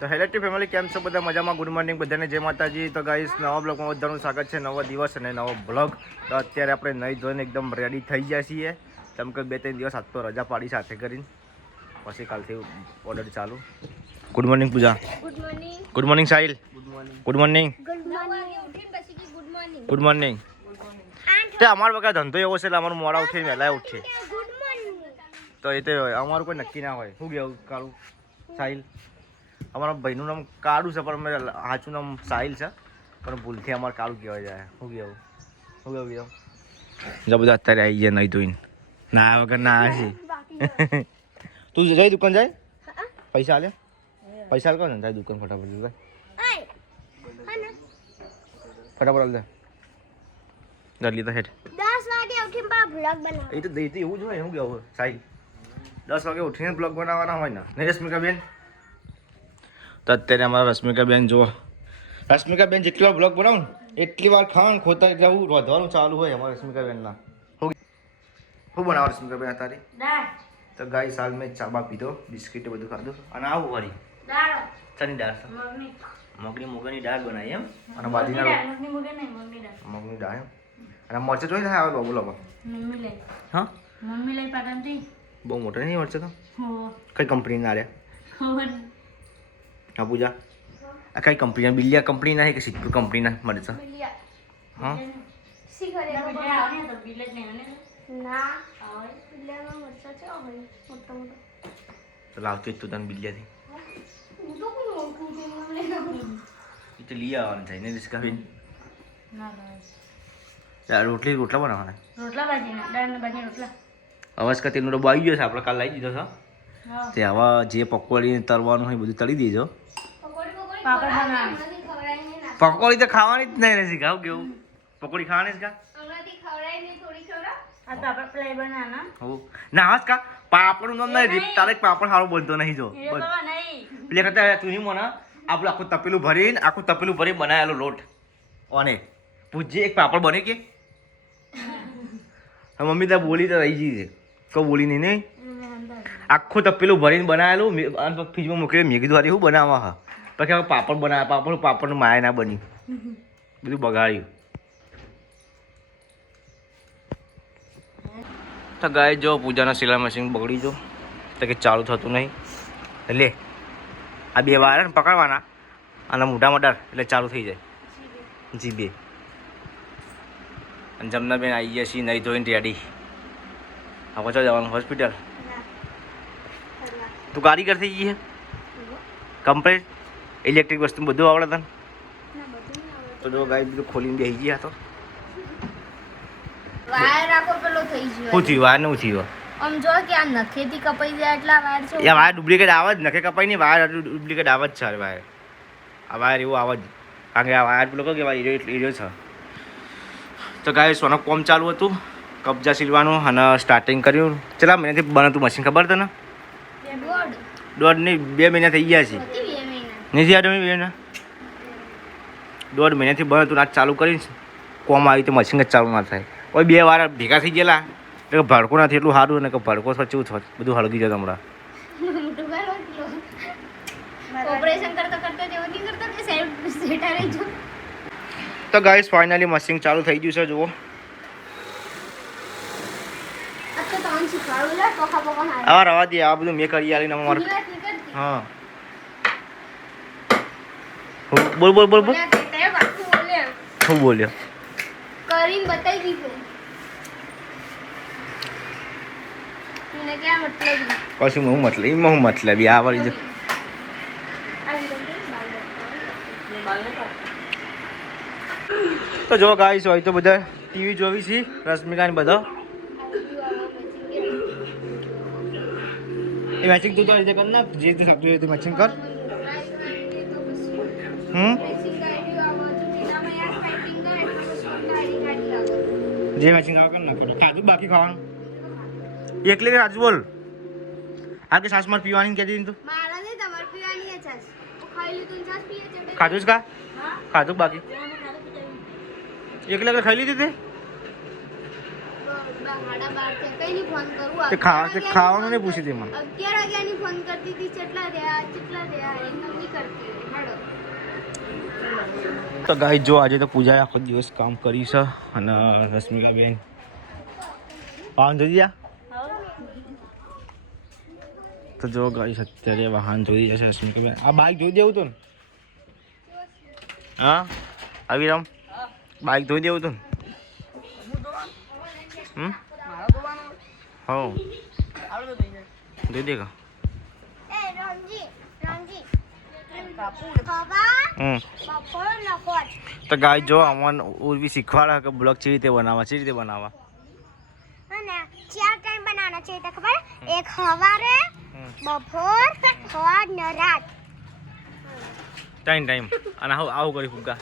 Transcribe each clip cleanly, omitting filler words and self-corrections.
તો hello T family, કેમ છો બધા? મજામાં? ગુડ મોર્નિંગ બધાને, જય માતાજી. તો ગાઈસ, નવા બ્લોગમાં બધાનું સ્વાગત છે. નવો દિવસ અને નવો બ્લોગ. તો અત્યારે આપણે નહીં ધોઈને એકદમ રેડી થઈ ગયા છીએ, કેમ કે 2-3 દિવસ આજ તો રજા પાડી સાથે કરીને, પછી કાલથી ઓર્ડર ચાલુ. Good morning Pooja. Good morning. Good morning Sahil. Good morning. Good morning. ઉઠીને પછી કે ગુડ મોર્નિંગ. Good morning. તે અમારો વખત ધંધો એવો છે એટલે અમારું મોડા ઉઠીને વહેલા ઉઠીએ, ગુડ મોર્નિંગ. તો એ તો અમારું કોઈ નક્કી ના હોય. શું કહેવું કાળું સાહિલ? અમારા ભાઈનું નામ કાળું છે, પણ મેં સાચું નામ સાહિલ છે, પણ ભૂલથી અમારે કાળું કહેવાય જાય. શું કહેવું? જો બધા અત્યારે આવી ગયા નહીં ધોઈને, ના વગર ના છે. તું જઈ દુકાન જાય, પૈસા હાલે, પૈસા હાલ ને, જાય દુકાન ફટાફટ જાય, ફટાફટ હાલ જાય લીધા હેઠ. 10 વાગે ઉઠીને બા બ્લોગ બનાવો. એ તો દઈતી એવું જ હોય. શું કહેવું સાહિલ? 10 વાગે ઉઠીને બ્લોગ બનાવવાના હોય ને, નહીં રશ્મિકાબેન? તો અત્યારે અમારા રશ્મિકાબેન જુઓ, રશ્મિકાબેન જેટલી વાર બ્લોગ બનાવું ને એટલી વાર ખાવાનું ખોતા જવું રોધવાનું ચાલુ હોય અમારા રશ્મિકાબેનના. શું બનાવો રશ્મિકાબેન તારી? તો ગાય સાલ મેં ચાબા પીધો, બિસ્કીટ બધું ખાધું, અને આવું વળી ચાની દાળ છે, મગની દાળ બનાવી એમ, અને બાજરીના મગની દાળ એમ, અને મરચાં જોઈ થાય આવે બોલો હા બહુ મોટા નહીં મરચાં તો. કઈ કંપનીના આલ્યા? હા પૂજા, આ કઈ કંપનીના? બિલિયા કંપનીના કે સિદ્ધપુર કંપનીના મરચાં? હા સી કરે ના બિલ્લામાં મરચા છે હોય મોટા મોટા. તો લાવતો જ તું તને બિલિયાથી. હું તો કોઈ ઓળખું છું મને. એ તો લઈ આવવાનું થાય ને રિસ્કાબેન. રોટલા બનાવવાના, અવાજ કા તેલનો ડબ્બો આવી ગયો છે, આપણે કાલ લાવી દીધો છે. તે આવા જે પકોડી તરવાનું હોય બધું તળી દેજો. પકોડી તો ખાવાની જ નહીં નથી. ખાવ કેવું પકોડી ખાવાની જ કા? ના હાસ કા પાપડ નું નામ નહીં, તારે પાપડ સારો બનતો નહીં. જો પેલે કરતા તું નહીં મને આપણું આખું તપેલું ભરીને બનાવેલો લોટ ઓને પૂછજે એક પાપડ બને કે? મમ્મી ત્યાં બોલી તો રહી જઈ છે, કહું બોલી નહીં. આખું તપેલું ભરીને બનાવેલું, ફ્રીજમાં મૂકી મેં કીધું અરે શું બનાવવા? હા પછી હવે પાપડ બનાવ્યા, પાપડનું માયા ના બન્યું, બધું બગાડ્યું. તો ગાય જો પૂજાના સિલાઈ મશીન બગડી જો, તો કે ચાલુ થતું નહીં. એટલે આ 2 વાર ને પકડવાના અને મોઢામાં ડર એટલે ચાલુ થઈ જાય. જીબે અને જમનાબેન આવી ગયા છીએ નહીં ધોઈને રેડી. હવે ચાલ જવાનું હોસ્પિટલ. તું કારીગર થઈ ગઈ છે કમ્પ્લીટ, ઇલેક્ટ્રિક વસ્તુ બધું આવડે તને? તો જો ગાય બધું ખોલીને બેસી ગયા. તો વાયર આખો પેલો થઈ ગયો. શું થયું? વાયર નું થયું? આમ જો કે આ નખેથી કપાઈ જાય એટલા વાયર છે. એ વાયર ડુપ્લિકેટ આવે જ, નખે કપાઈ નહીં, વાયર ડુપ્લિકેટ આવે જ છે. વાયર આ વાયર એવું આવે જ, કારણ કે આ વાયર પેલો કે વાયર એરિયો છે. તો ગાય સોનો કોમ ચાલુ હતું, કબજા સીલવાનું, અને સ્ટાર્ટિંગ કર્યું. કેટલા મહિનાથી બનતું મશીન ખબર તને? 1.5 નહીં 2 મહિના થઈ ગયા છે. નથી આ 2 મહિના, 1.5 મહિનાથી બનતું. આજ ચાલુ કરીને કોમ આવી તો મશીન જ ચાલુ ના થાય. કોઈ 2 વાર ભેગા થઈ ગયેલા એટલે ભડકો નથી એટલું સારું, ને કે ભડકો થયું થોત બધું હળગી જાય હમણાં. ઓપરેશન કરતા કરતા જેવું નહીં કરતા કે સેટા રહી જો. તો ગાઈસ ફાઇનલી મશીન ચાલુ થઈ ગયું છે. જુઓ અચ્છા તો આમ શીખવાડું લે પોખા પોખા હાલ. આ રવા દે, આ બધું મેં કરી આલીને અમાર. હા બોલ શું બોલ્યો? કરીને બતાવી દીધું. મને ક્યાં મતલબ? કશું હું મતલબ એમાં હું મતલબ આ વાળી જો. તો જો ગાઈસ હોય તો બધા ટીવી જોવી છે, રશ્મિકા ને બધા એ મેચિંગ તું તો રીતે કર ના, જે તું શકતું હોય તો મેચિંગ કર. જે મેચિંગ આવે કર ના કરો. ખાધું બાકી ખાવાનું એકલી કે સાચું બોલ? આ કે સાસ માર પીવાની કહેતી તું? મારા ને તમાર પીવાની છે. ખાઈ લીધું છાસ પીએ છે. ખાધું જ કા? ખાધું બાકી એકલા ખાઈ લીધી તે? ખાવાનું નહીં પૂછી દે મને. 11 વાગ્યાની ફોન કરતી હતી, કેટલા રહ્યા એમ નહીં કરતી. તો ગાઈ જો આજે તો પૂજાએ આખો દિવસ કામ કરી છે અને રશ્મિકા બેન વાહન જોઈ ગયા તો જો ગાઈ અત્યારે વાહન જોઈ જશે રશ્મિકા બેન આ બાઇક જોઈ દેવું હતું ને હા અવિરામ બાઇક જોઈ દેવું હતું ને હો જોઈ દે કા તો ગાય જો અમને ઉર્વી શીખવાડે કે બ્લોગ ચી રીતે બનાવવા અને 4 ટાઈમ બનાવવાના છે તો ખબર એક સવારે બપોર સાંજ ને રાત ટાઈમ અને આવું કરી ફુગ્ગા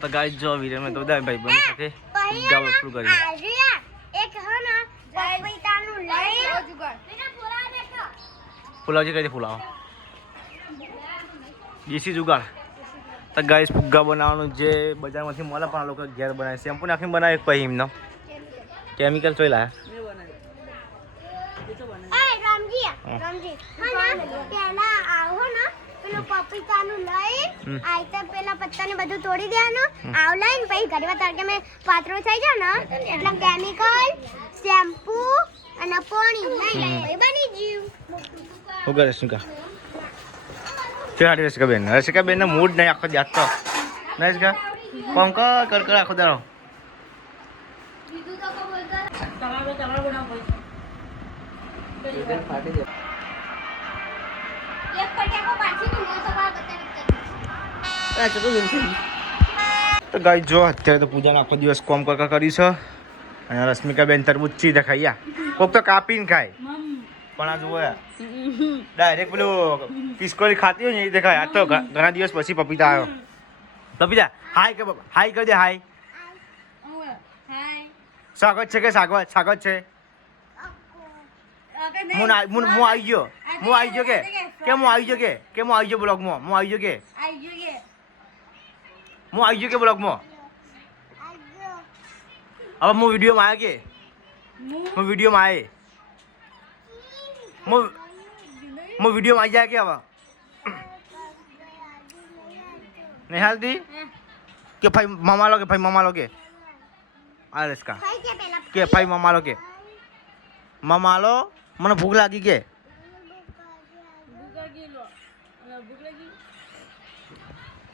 તો ગાય જો વિડીયો મેં તો બધા ભાઈ બંધ સાથે ફુગ્ગા વસ્તુ કરી એક હના પપૈતાનું લઈ ફુલાવજી કઈ ફુલાવો દેશી જુગાડ તો ગાઈસ ફુગ્ગા બનાવવાનું જે બજારમાંથી મળે પણ આ લોકો ઘેર બનાવે શેમ્પુ નાખીને બનાવે પછી એમનો કેમિકલ ચોઈ લાયા રામજી પેલા આવો ને પેલું પપૈતાનું લઈ આઈતે પેલા પત્તાને બધું તોડી દેવાનું આવ લઈને પછી ઘડીવાર તડકે મેં પાતળું થઈ જાય ને એટલે કેમિકલ શેમ્પુ અને પાણી લઈ લઈ બની ગયું હું કરે શું કા ચાલી રસિકા બેન મૂડ નહીં આખો જાત તો નહીં રસિકા પંકજ કર આખો દાડો તો ગાઈ જો અત્યારે તો પૂજાનો આખો દિવસ કોમ કરી છે અને રશ્મિકા બેન તરબૂચ સીધા ખાઈ કોક તો કાપીને ખાય પણ આ જુઓ ડાયરેક્ટ પેલું કિસ્કોલી ખાતી હોય ને એ દેખાય આ તો ઘણા દિવસ પછી પપીતા આવ્યો પપીતા હાય કરી દે હાય સ્વાગત છે કે સ્વાગત છે હું આવી ગયો કે હું આવી ગયો બ્લોગમાં હું આવી ગયો કે બ્લોગમાં હવે હું વિડીયોમાં આવ્યો કે હું વિડીયોમાં આવી જાય કે હવે નહીં હાલતી કે ભાઈ મામા લો કે આ રસકા કે ભાઈ મામા લો મને ભૂખ લાગી કે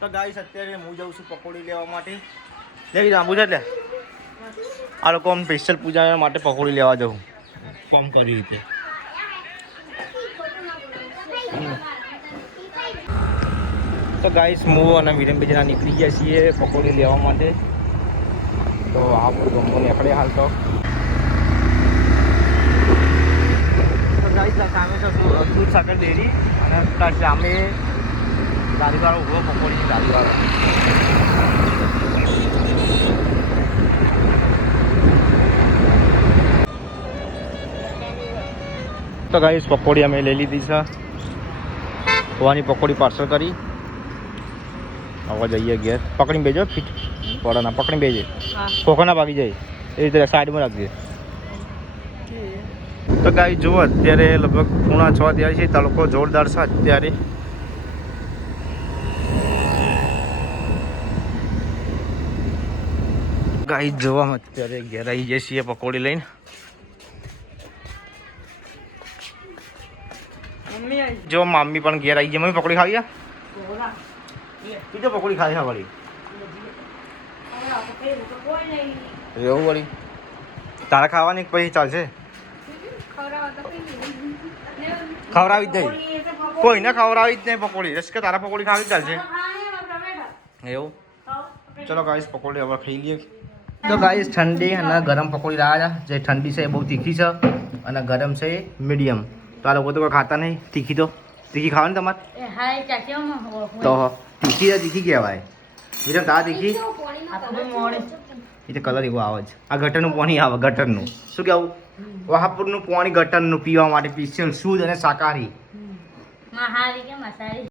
તો ગાઈસ અત્યારે હું જાઉં છું પકોડી લેવા માટે લેવી જાઉં પૂજા લે આ લોકો સ્પેશિયલ પૂજા માટે પકોડી લેવા જવું કોમ કરી રીતે તો ગાઈસ હું અને વિરેન બીજા નીકળી ગયા છીએ પકોડી લેવા માટે તો આ બધું ગમો નીકળે હાલ તો ગાઈસ સામે છે દૂધ સાકર ડેરી અને તાર સામે ગાડીવાળો ઉભો પકોડીની ગાડીવાળો તો ગાઈસ પકોડી અમે લઈ લીધી છે ખોવાની પકોડી પાર્સલ કરી હવે જઈએ ઘેર પકડીને બેજો ફીટ પડાના પકડીને બેજે ખોખો ના ભાગી જાય એ રીતે સાઈડમાં રાખજે તો ગાઈ જુઓ અત્યારે લગભગ 6:30 થયા છે તડકો જોરદાર છે અત્યારે ગાઈ જોવા અત્યારે ઘેર આવી જઈએ છીએ પકોડી લઈને જો મમ્મી પણ ઘેર આવી ગઈ મમ્મી પકોડી ખાવી બીજો પકોડી ખાવી વળી એવું વળી તારે ખાવાની પછી ચાલશે ખવડાવી જ નહીં કોઈને ખવડાવી જ નહીં પકોડી રસ કે તારા પકોડી ખાવી ચાલશે એવું ચલો ગાઈસ પકોડી હવે ખાઈ લઈએ તો ગાઈસ ઠંડી અને ગરમ પકોડી લાવ્યા છે જે ઠંડી છે એ બહુ તીખી છે અને ગરમ છે એ મીડિયમ તો આ લોકો તો કોઈ ખાતા નહીં તીખી ખાવાની તમારે તો તીખી કહેવાય મીડિયમ તારા તીખી એ તો કલર એવો આવે છે આ ગટરનું પાણી આવે ગટરનું શું કહેવું વહાપુરનું પાણી ગટરનું પીવા માટે સ્પેશિયલ શુદ્ધ અને શાકાહારી